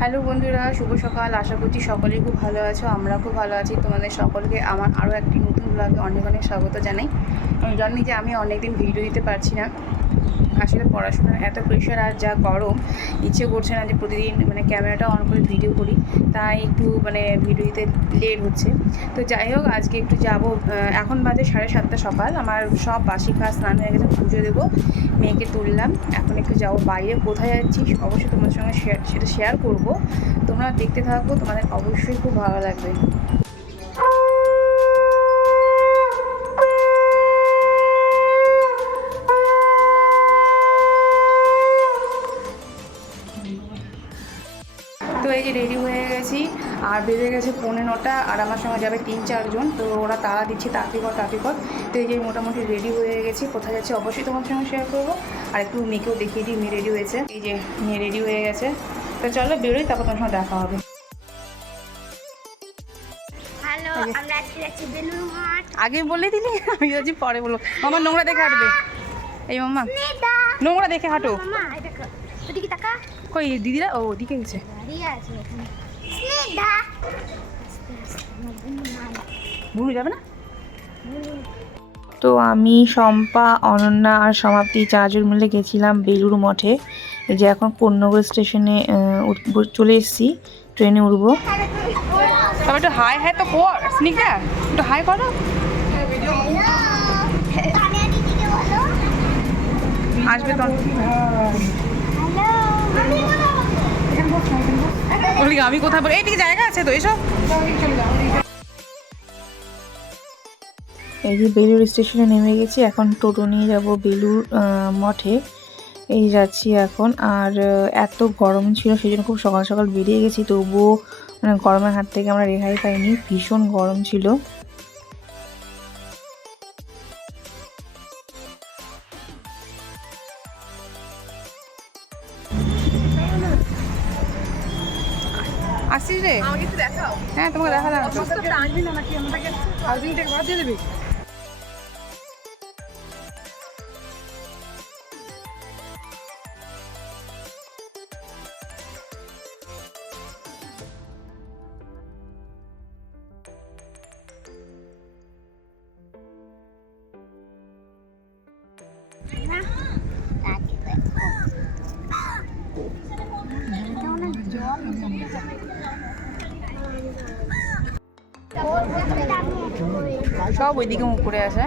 Hello বন্ধুরা, শুভ সকাল। আশা করছি সকলেই খুব ভালো আছো। আমরা খুব ভালো আছি। তোমাদের সকলকে আমার আরও একটি নতুন ব্লগে অনেক অনেক স্বাগত জানাই। আমি জানি যে আমি অনেকদিন ভিডিও দিতে পারছি না, আসলে পড়াশোনার এত প্রেশার আর যা গরম, ইচ্ছে করছে না যে প্রতিদিন ক্যামেরাটা অন করে ভিডিও করি, তাই একটু ভিডিও দিতে লেট হচ্ছে। তো যাই হোক, আজকে একটু যাব। এখন বাজে 7:30 সকাল। আমার সব বাসি কাজ স্নান হয়ে গেছে, পুজো দেবো, মেয়েকে তুললাম। এখন একটু যাবো বাইরে। কোথায় যাচ্ছি অবশ্যই তোমাদের সঙ্গে সেটা শেয়ার করব। তোমরা দেখতে থাকো, তোমাদের অবশ্যই খুব ভালো লাগবে। তো এই যে রেডি হয়ে গেছি, আর বেজে গেছে 9:45, আর আমার সঙ্গে যাবে 3-4 জন। তো ওরা তাড়া দিচ্ছে, তাড়াতাড়ি কর। তো এই যে মোটামুটি রেডি হয়ে গেছি। কোথায় যাচ্ছে অবশ্যই তোমার সঙ্গে শেয়ার করবো। আর একটু মেয়েকেও দেখিয়ে দিই, মেয়ে রেডি হয়েছে। এই যে মেয়ে রেডি হয়ে গেছে। তো চলো বেরোই, তারপর তোমার সঙ্গে দেখা হবে। আগে বলে দিলি, আমি যাচ্ছি পরে বলবো। মামা নোংরা দেখে হাঁটবে। এই মামা নোংরা দেখে হাঁটো। কই দিদিরা? ও ওদিকে গেছে। ভুলে যাবে না। তো আমি, শম্পা, অনন্যা আর সমাপ্তি 4 জন মিলে গেছিলাম বেলুড় মঠে। যে এখন কোন্নগর স্টেশনে চলে এসেছি, ট্রেনে উঠবো। তবে একটু হাই হাই তো কর, স্নিগ্ধা একটু হাই করো। আসবে তো। আমি কোথায় বলি, এইদিকে জায়গা আছে তো, এসব। এই যে বেলুড় স্টেশনে নেমে গেছি, এখন টোটো নিয়ে যাব বেলুড় মঠে। এই যাচ্ছি এখন। আর এত গরম ছিল, সেই জন্য খুব সকাল সকাল বেরিয়ে গেছি। তবুও গরমের হাত থেকে আমরা রেহাই পাইনি, ভীষণ গরম ছিল। আসছিস রে? হ্যাঁ, তোমাকে দেখালাম। সব ওইদিকে মুখ করে আছে।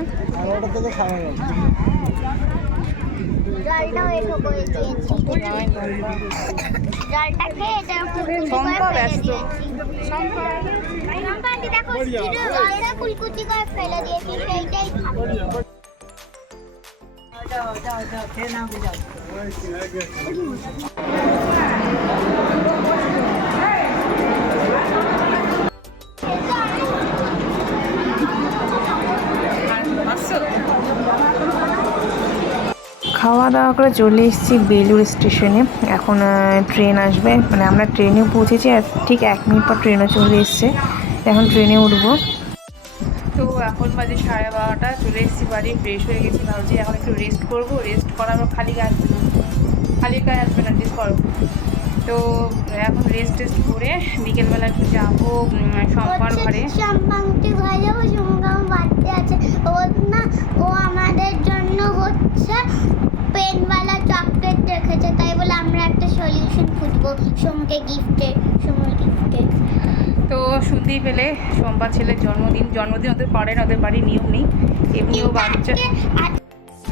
খাওয়া দাওয়া করে চলে এসেছি বেলুড় স্টেশনে। এখন ট্রেন আসবে, আমরা ট্রেনেও পৌঁছেছি, আর ঠিক 1 মিনিট পর ট্রেনও চলে এসছে। এখন ট্রেনে উঠবো। তো এখন বাজে 12:30, চলে এসেছি বাড়ি, ফ্রেশ হয়ে গেছি। ভাবছি এখন একটু রেস্ট করবো। রেস্ট করার পর খালি গায়ে আসবে না, রেস্ট করো। তো এখন রেস্ট করে বিকেলবেলা একটু যাবো সম্পার ঘরে। আছে ও আমাদের জন্য হচ্ছে পেনওয়ালা চকলেট রেখেছে, তাই বলে আমরা একটা সলিউশন খুঁজবো সোমকে গিফটে। তো শুনতেই পেলে, সোমবার ছেলের জন্মদিন ওদের করে না, ওদের বাড়ির নিয়ম নেই। এমনিও বাচ্চা,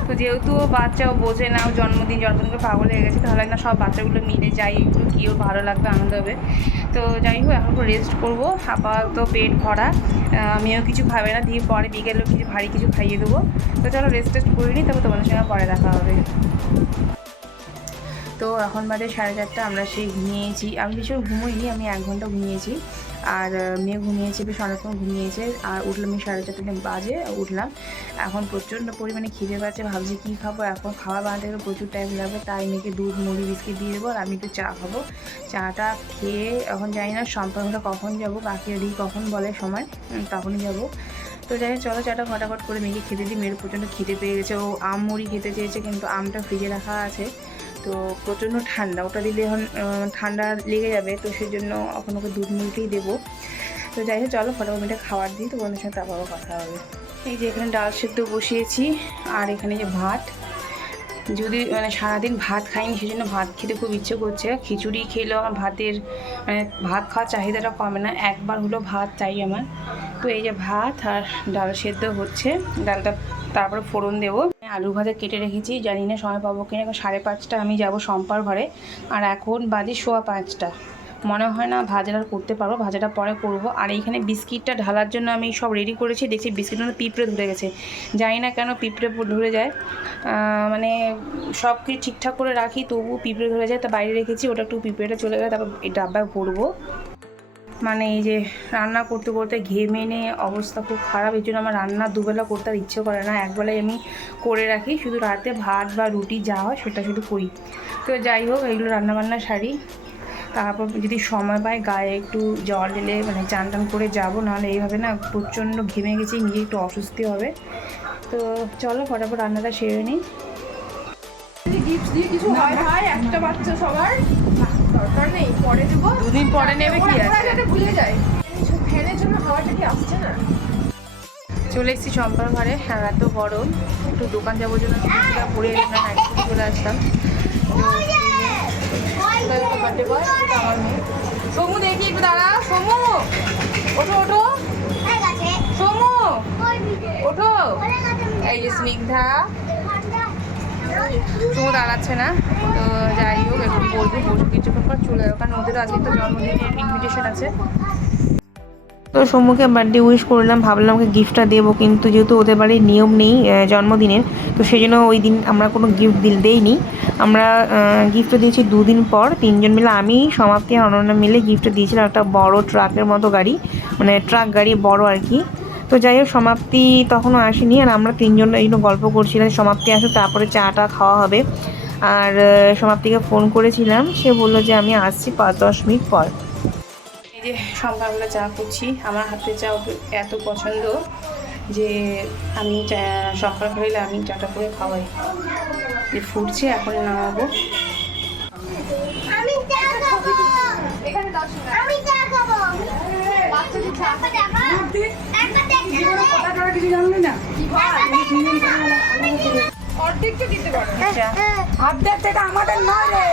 তো যেহেতু ও বাচ্চা, ও বোঝে না, ও জন্মদিনকে পাগল হয়ে গেছে। তাহলে না সব বাচ্চাগুলো মিলে যাই, একটু কি ওর ভালো লাগবে, আনন্দ হবে। তো যাই হোক, এখন একটু রেস্ট করবো। আপাতত পেট ভরা, মেয়েও কিছু খাবে না, দিয়ে পরে বিকেলেও কিছু ভারী কিছু খাইয়ে দেবো। তো চলো রেস্ট করে নিই, তবে তোমাদের সঙ্গে পরে দেখা হবে। তো এখন বাজে 4:30, আমরা সেই ঘুমিয়েছি। আমি ভীষণ ঘুমোইনি, আমি 1 ঘন্টা ঘুমিয়েছি। আর মেয়ে ঘুমিয়েছে, বেশ অনেকক্ষণ ঘুমিয়েছে। আর উঠলাম আমি 4:30 বাজে উঠলাম। এখন প্রচণ্ড পরিমাণে খিদে পাচ্ছে, ভাবছি কী খাবো। এখন খাবার বানাতে গেলে প্রচুর টাইম লাগবে, তাই মেয়েকে দুধ, মুড়ি, বিস্কিট দিয়ে দেবো। আর আমি একটু চা খাবো। চাটা খেয়ে এখন জানি না সম্পর্কটা কখন যাবো, বাকি দিই কখন বলে সময়, তখনই যাবো। তো যাই হোক, চলো চাটা ফটাফট করে মেয়েকে খেতে দিই। মেয়ের প্রচণ্ড খিদে পেয়ে গেছে। ও আম মুড়ি খেতে চেয়েছে, কিন্তু আমটা ফ্রিজে রাখা আছে, তো প্রচণ্ড ঠান্ডা, ওটা দিলে এখন ঠান্ডা লেগে যাবে, তো সেই জন্য এখন ওকে দুধ মিল্কই দেবো। তো যাই হোক চলো ফটাফট এটা খাবার দিই, তো বন্ধুর সাথে আবারও কথা হবে। এই যে এখানে ডাল সেদ্ধ বসিয়েছি, আর এখানে যে ভাত, যদি মানে সারাদিন ভাত খাইনি সেজন্য ভাত খেতে খুব ইচ্ছে করছে। খিচুড়ি খেলেও আমার ভাতের মানে ভাত খাওয়ার চাহিদাটা কমে না, একবার হলো ভাত চাই আমার। তো এই যে ভাত আর ডাল সেদ্ধ হচ্ছে, ডালটা তারপরে ফোড়ন দেবো। আলু ভাজা কেটে রেখেছি, জানি না সময় পাবো কিনা, এখন 5:30 আমি যাব শম্পার ঘরে, আর এখন বাজে 5:15। মনে হয় না ভাজাটা করতে পারবো, ভাজাটা পরে করব। আর এইখানে বিস্কিটটা ঢালার জন্য আমি সব রেডি করেছি, দেখছি বিস্কিটের মধ্যে পিঁপড়ে ধরে গেছে, জানি না কেন পিঁপড়ে ধরে যায়। মানে সব কিছু ঠিকঠাক করে রাখি তবু পিঁপড়ে ধরে যায়, তা বাইরে রেখেছি, ওটা একটু পিঁপড়েটা চলে গেলে তারপর এই ডাব্বায় ভরবো। মানে এই যে রান্না করতে করতে ঘেমে নিয়ে অবস্থা খুব খারাপ, এই জন্য আমার রান্না দুবেলা করতে আর ইচ্ছে করে না, একবেলায় আমি করে রাখি, শুধু রাতে ভাত বা রুটি যা হয় সেটা শুধু করি। তো যাই হোক এইগুলো রান্নাবান্না সারি, তারপর যদি সময় পাই গায়ে একটু জল ঢেলে মানে চান টান করে যাবো, নাহলে এইভাবে না প্রচণ্ড ঘেমে গেছি, নিজে একটু অস্বস্তি হবে। তো চলো ফটাফট রান্নাটা সেরে নিই। গিফট দিয়ে কিছু হয় ভাই, একটা বাচ্চা সবার দরকার নেই, পরে দেবো, দুদিন পরে নেবে কি আছে, যাতে ভুলে যায়। ফ্যানের জন্য হাওয়াটা কি আসছে না? চলে এসেছি চম্পার ঘরে, আর এত গরম, একটু দোকান যাবোর জন্য কিছুটা পরে এলাম না, একটু চলে আসলাম। বার্থডে বয় আমার মেয়ে সমু, দেখি একটু দাঁড়া, সমু ওঠো ওঠো, সমু ওঠো। এই যে স্নিগ্ধা, সমু দাঁড়াচ্ছে না, তো যাই হোক একটু বলবো, বসে কিছুক্ষণ পর চলে যাবো, কারণ ওদের আজকে তো জন্মদিনের ইনভিটেশন আছে। তো সমুকে বার্থডে উইশ করলাম, ভাবলাম ওকে গিফটটা দেবো, কিন্তু যেহেতু ওদের বাড়ির নিয়ম নেই জন্মদিনের, তো সেই জন্য ওই দিন আমরা কোনো গিফট দেইনি। আমরা গিফটটা দিয়েছি 2 দিন পর, 3জন মিলে, আমি সমাপ্তি আর অনন্যা মিলে গিফটটা দিয়েছিলাম একটা বড় ট্রাকের মতো গাড়ি, মানে ট্রাক গাড়ি বড় আর কি। তো যাই হোক সমাপ্তি তখনও আসেনি, আর আমরা 3জন এই জন্য গল্প করছিলাম, সমাপ্তি আসুক তারপরে চাটা খাওয়া হবে। আর সমাপ্তিকে ফোন করেছিলাম, সে বললো যে আমি আসছি 5-10 মিনিট পর। এই যে সকালবেলা চা করছি, আমার হাতে চা এত পছন্দ যে আমি সকাল হইলে আমি চাটা করে খাওয়াই। যে ফুটছে এখন নামাবো। আমি চা খাবো, এখানে দাও শোনা, আমি চা খাবো। বাচ্চাদের চা কিছু জানলি না, অর্ধেকটা দিতে পারো, চা হাফদের থেকে আমাদের নয় রে।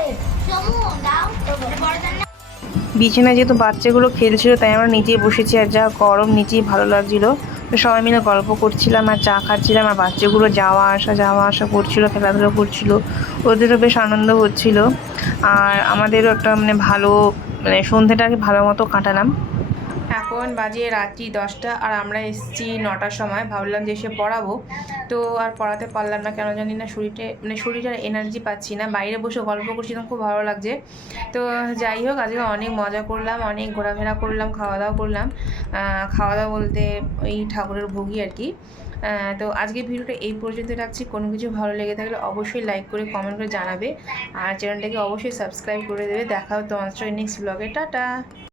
বিছানায় যেহেতু বাচ্চাগুলো খেলছিল তাই আমরা নিচেই বসেছি, আর যা গরম নিচেই ভালো লাগছিলো। তো সবাই মিলে গল্প করছিলাম আর চা খাচ্ছিলাম, আর বাচ্চাগুলো যাওয়া আসা করছিল, খেলাধুলো করছিল, ওদেরও বেশ আনন্দ হচ্ছিল। আর আমাদেরও একটা মানে ভালো মানে সন্ধ্যেটাকে ভালো মতো কাটালাম। এখন বাজে রাত্রি 10টা, আর আমরা এসেছি 9টার সময়, ভাবলাম যে এসে পড়াবো, তো আর পড়াতে পারলাম না, কেন জানি না, শরীরটার এনার্জি পাচ্ছি না, বাইরে বসে গল্প করছিলাম, খুব ভালো লাগছে। তো যাই হোক আজকে অনেক মজা করলাম, অনেক ঘোরাফেরা করলাম, খাওয়া দাওয়া করলাম। খাওয়া দাওয়া বলতে ওই ঠাকুরের ভোগই আর কি। তো আজকে ভিডিওটা এই পর্যন্ত রাখছি, কোনো কিছু ভালো লেগে থাকলে অবশ্যই লাইক করে কমেন্ট করে জানাবে, আর চ্যানেলটাকে অবশ্যই সাবস্ক্রাইব করে দেবে। দেখা হবে তোমার সাথে নেক্সট ব্লগে, টাটা।